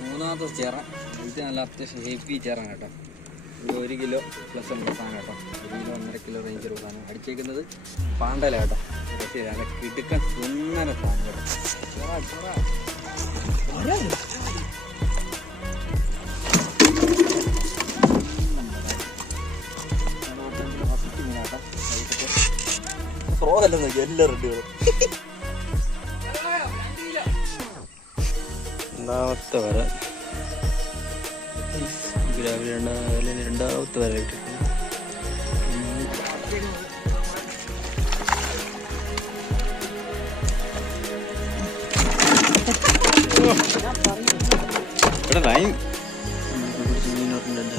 മൂന്നാമത്തെ ചേറ. ഇത് നല്ല അത്യാവശ്യം ഹെവി ചേറാണ് കേട്ടോ. ഇത് 1 കിലോ പ്ലസ് ഉണ്ട് സാധനം കേട്ടോ. 1 കിലോ 1.5 കിലോ റേഞ്ച് ഒരു സാധനം. അടിച്ചേക്കുന്നത് പാണ്ടല കേട്ടോ. നല്ല കിടുക്കൻ സുന്ദര സാധനം കേട്ടോ. ഫസ്റ്റ് മീനാട്ടോ. ഫ്രോഗല്ലെന്ന് എല്ലാ റെഡികളും. രണ്ടാമത്തെ വര രണ്ടാമത്തെ വര ഇട്ടിട്ടുണ്ട്. ലൈൻ പിടിച്ച് മീനോട്ടുണ്ട്.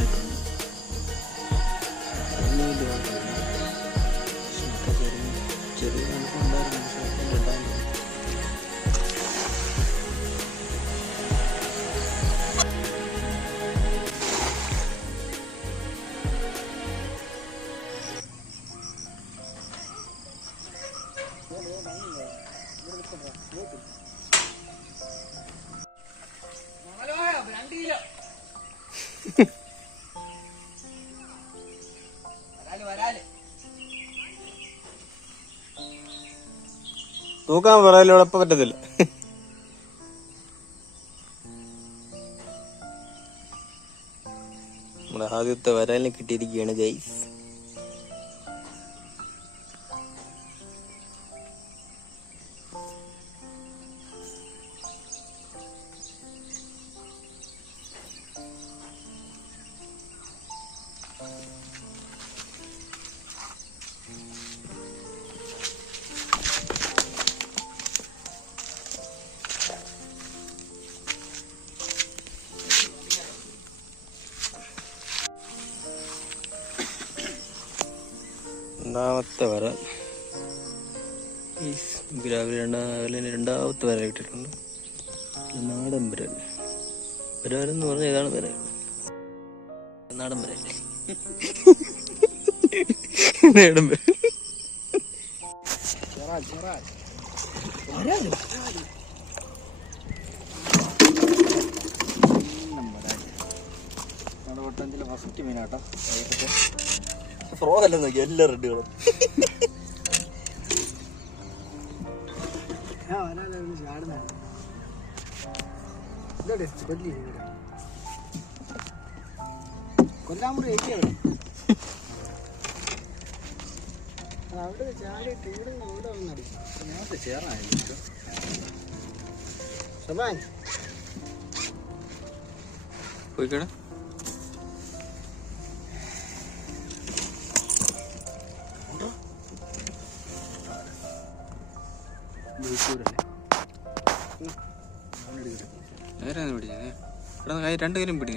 ചെറിയ തൂക്കാൻ പറയാലോ, ഇപ്പൊ പറ്റത്തില്ല. നമ്മുടെ ആദ്യത്തെ വരാലിനെ കിട്ടിയിരിക്കുകയാണ് ഗൈസ്. രണ്ടാമത്തെ വര രണ്ടാമത്തെ വര ഇട്ടിട്ടുണ്ട്. നാടൻ വരൽ. വരാലെന്ന് പറഞ്ഞാൽ ഏതാണ് വര? നാടൻ വരൽ. നാടൻ വരൽ. ഫസ്റ്റ് മീനാട്ടോ. ഫ്രോഗല്ലെന്ന് എല്ലാ റെഡികളും. കൊല്ലാമുറി അവിടെ ചാടിയിട്ട് ഇവിടെ അവിടെ വന്നടിക്കും. ഞാനത്തെ ചേർന്നായിരിക്കും. സബാൻ പോയിക്കട. നേരെ 2 കിലും പിടി.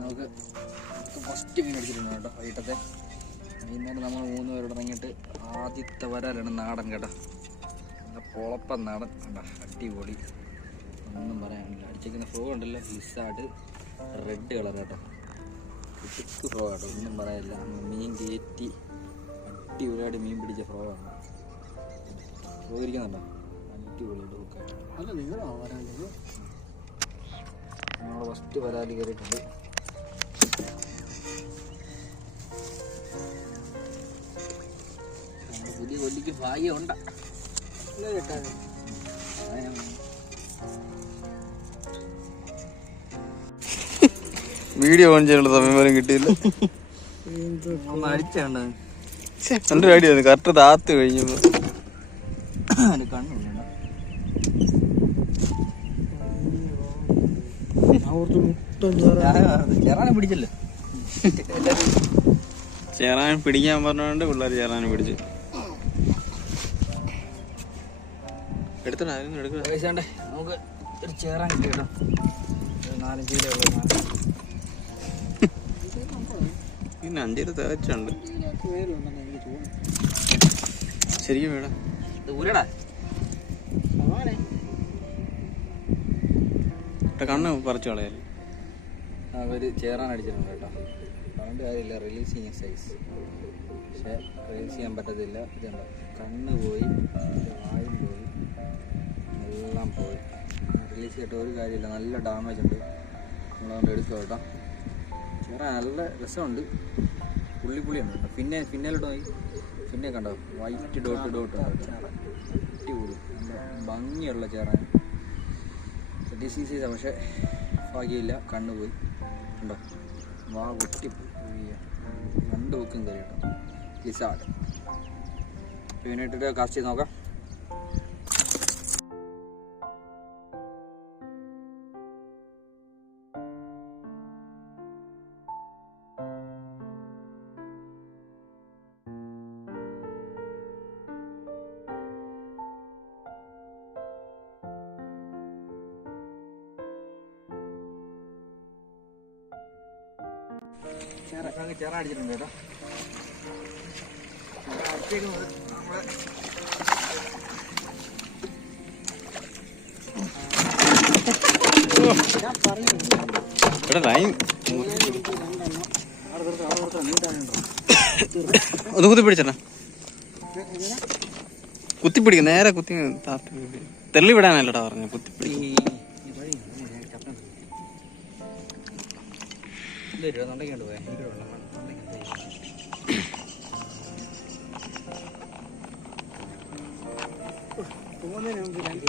നമുക്ക് ഫസ്റ്റ് മീൻ അടിച്ചിട്ടുണ്ട് കേട്ടോ. വൈകിട്ടത്തെ മീനായിട്ട് നമ്മൾ 3 പേരോട് ഇറങ്ങിയിട്ട് ആദ്യത്തെ വരാലാണ് നാടൻ കേട്ടോ. നല്ല പൊളപ്പൻ നാടൻ കേട്ടോ. അടിപൊളി, ഒന്നും പറയാനില്ല. അടിച്ചേക്കുന്ന ഫ്രോ ഉണ്ടല്ലോ, ലിസാർഡ് റെഡ് കളർ കേട്ടോ. തിക്ക് ഫ്രോ കേട്ടോ, ഒന്നും പറയാനില്ല. മീൻ കയറ്റി അടിപൊളിയായിട്ട് മീൻ പിടിച്ച ഫ്രോ ആണ്. ഫ്രോ ഇരിക്കുന്നുണ്ടോ? അടിപൊളിയായിട്ട് ഹുക്കായിട്ട് നമ്മൾ ഫസ്റ്റ് വരാല് കയറിയിട്ടുണ്ട്. പുതിയ കൊല്ലിക്ക് ഭാഗ്യം ഉണ്ട. വീഡിയോ ഓൺ ചെയ്യാനുള്ള സമയം പോലും കിട്ടിയില്ല. അടിച്ചാണ്ട് നല്ല ഐഡിയ. കറക്റ്റ് താത്ത് കഴിഞ്ഞപ്പോ കണ്ണുണ്ട്. ചേറാനെ പിടിച്ചല്ലോ. ചേറാൻ പിടിക്കാൻ പറഞ്ഞോണ്ട് പിള്ളേർ ചേറാൻ പിടിച്ചു. എടുത്തണ്ടേ നമുക്ക് ഒരു ചേറാൻ കിട്ടി കേട്ടോ. 4-5 കിലോ ഉള്ള പിന്നെ 5 കിലോ തേച്ചുണ്ട് ശരിക്കും വേണം. ഊരടാ കണ്ണ് പറിച്ചു കളയാല്. അവർ ചേറാൻ അടിച്ചിട്ടുണ്ട് കേട്ടോ. പറഞ്ഞിട്ട് കാര്യമില്ല, റിലീസിങ് സൈസ്. പക്ഷേ റിലീസ് ചെയ്യാൻ പറ്റത്തില്ല. ഇതുണ്ട്, കണ്ണ് പോയി, വായും പോയി, എല്ലാം പോയി. റിലീസ് ചെയ്തിട്ട് ഒരു കാര്യമില്ല, നല്ല ഡാമേജ് ഉണ്ട്. നമ്മളതുകൊണ്ട് എടുക്കുക കേട്ടോ. ചേറാൻ നല്ല രസമുണ്ട്, പുള്ളിയുണ്ട് കേട്ടോ. പിന്നലോട്ട് പോയി, പിന്നെ കണ്ടോ വൈറ്റ് ഡോട്ട് അടിപൊളി, നല്ല ഭംഗിയുള്ള ചേറാൻ. ഡിസീസ് ചെയ്താൽ പക്ഷേ ഭാഗ്യമില്ല, കണ്ണ് പോയി. ഉണ്ടോ, വാ പൊട്ടിപ്പോയി, 2 ബുക്കും കയറി കേട്ടോ. ലിസാർഡ് പിന്നെ ഇട്ടിട്ട് കാസ്റ്റ് ചെയ്ത് നോക്കാം. ചേറ അടിച്ചിട്ടുണ്ട് കേട്ടോ. അടിച്ചേക്കുന്നത് നമ്മളെ ഒന്ന് കുത്തിപ്പിടിച്ചേട്ടാ, കുത്തിപ്പിടിക്കും, നേരെ കുത്തി തെള്ളി വിടാനല്ലടാ പറഞ്ഞു. കുത്തിപ്പിടിക്കും.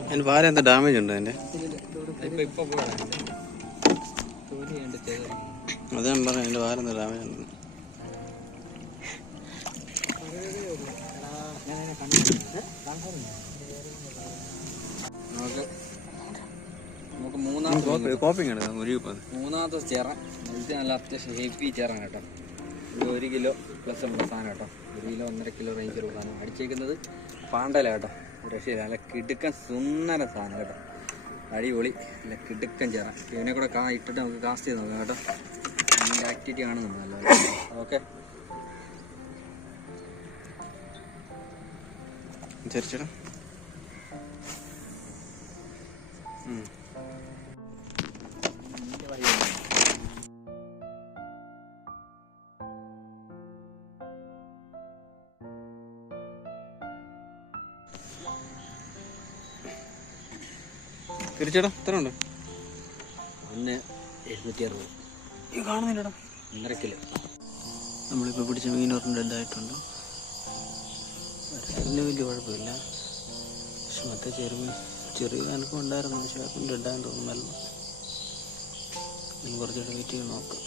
അതിന് വാര എന്താ ഡാമേജ് ഉണ്ട് അതിന്റെ? അത് ഞാൻ പറയാം, അതിന്റെ വാര എന്താ ഡാമേജ് ഉണ്ട്? നമുക്ക് മൂന്നാമത്തെ ചേറ. ഇത് നല്ല അത്യാവശ്യം ഹെവി ചേറാണ് കേട്ടോ. ഇത് 1 കിലോ പ്ലസ് ഉള്ള സാധനം കേട്ടോ. 1 കിലോ 1.5 കിലോ റേഞ്ച് സാധനം. അടിച്ചേക്കുന്നത് പാണ്ടല കേട്ടോ. രക്ഷയില്ല, നല്ല കിടുക്കൻ സുന്ദര സാധനം കേട്ടോ. അടിപൊളി, നല്ല കിടുക്കൻ ചേറ. ഇവനെ കൂടെ ഇട്ടിട്ട് നമുക്ക് കാസ്റ്റ് ചെയ്ത് നോക്കാം കേട്ടോ. ഇതിൻ്റെ ആക്ടിവിറ്റി ആണ് നമ്മൾ നല്ലത്. ഓക്കെ, ചേർച്ചടാ. തിരിച്ചടാ, എത്ര ഉണ്ട്? 1,760. ഈ കാണുന്നില്ലടാ. 1.5 കിലോ. നമ്മളിപ്പോൾ പിടിച്ച മീനോറിന് ഡെഡായിട്ടുണ്ട്. വരാറിന് വലിയ കുഴപ്പമില്ല, പക്ഷെ മറ്റേ ചെറിയ അനുഭവം ഉണ്ടായിരുന്നു. പക്ഷെ ഡെഡായെന്ന് തോന്നുന്നല്ലോ. കുറച്ചുകൂടെ വെയിറ്റ് ചെയ്ത് നോക്കാം.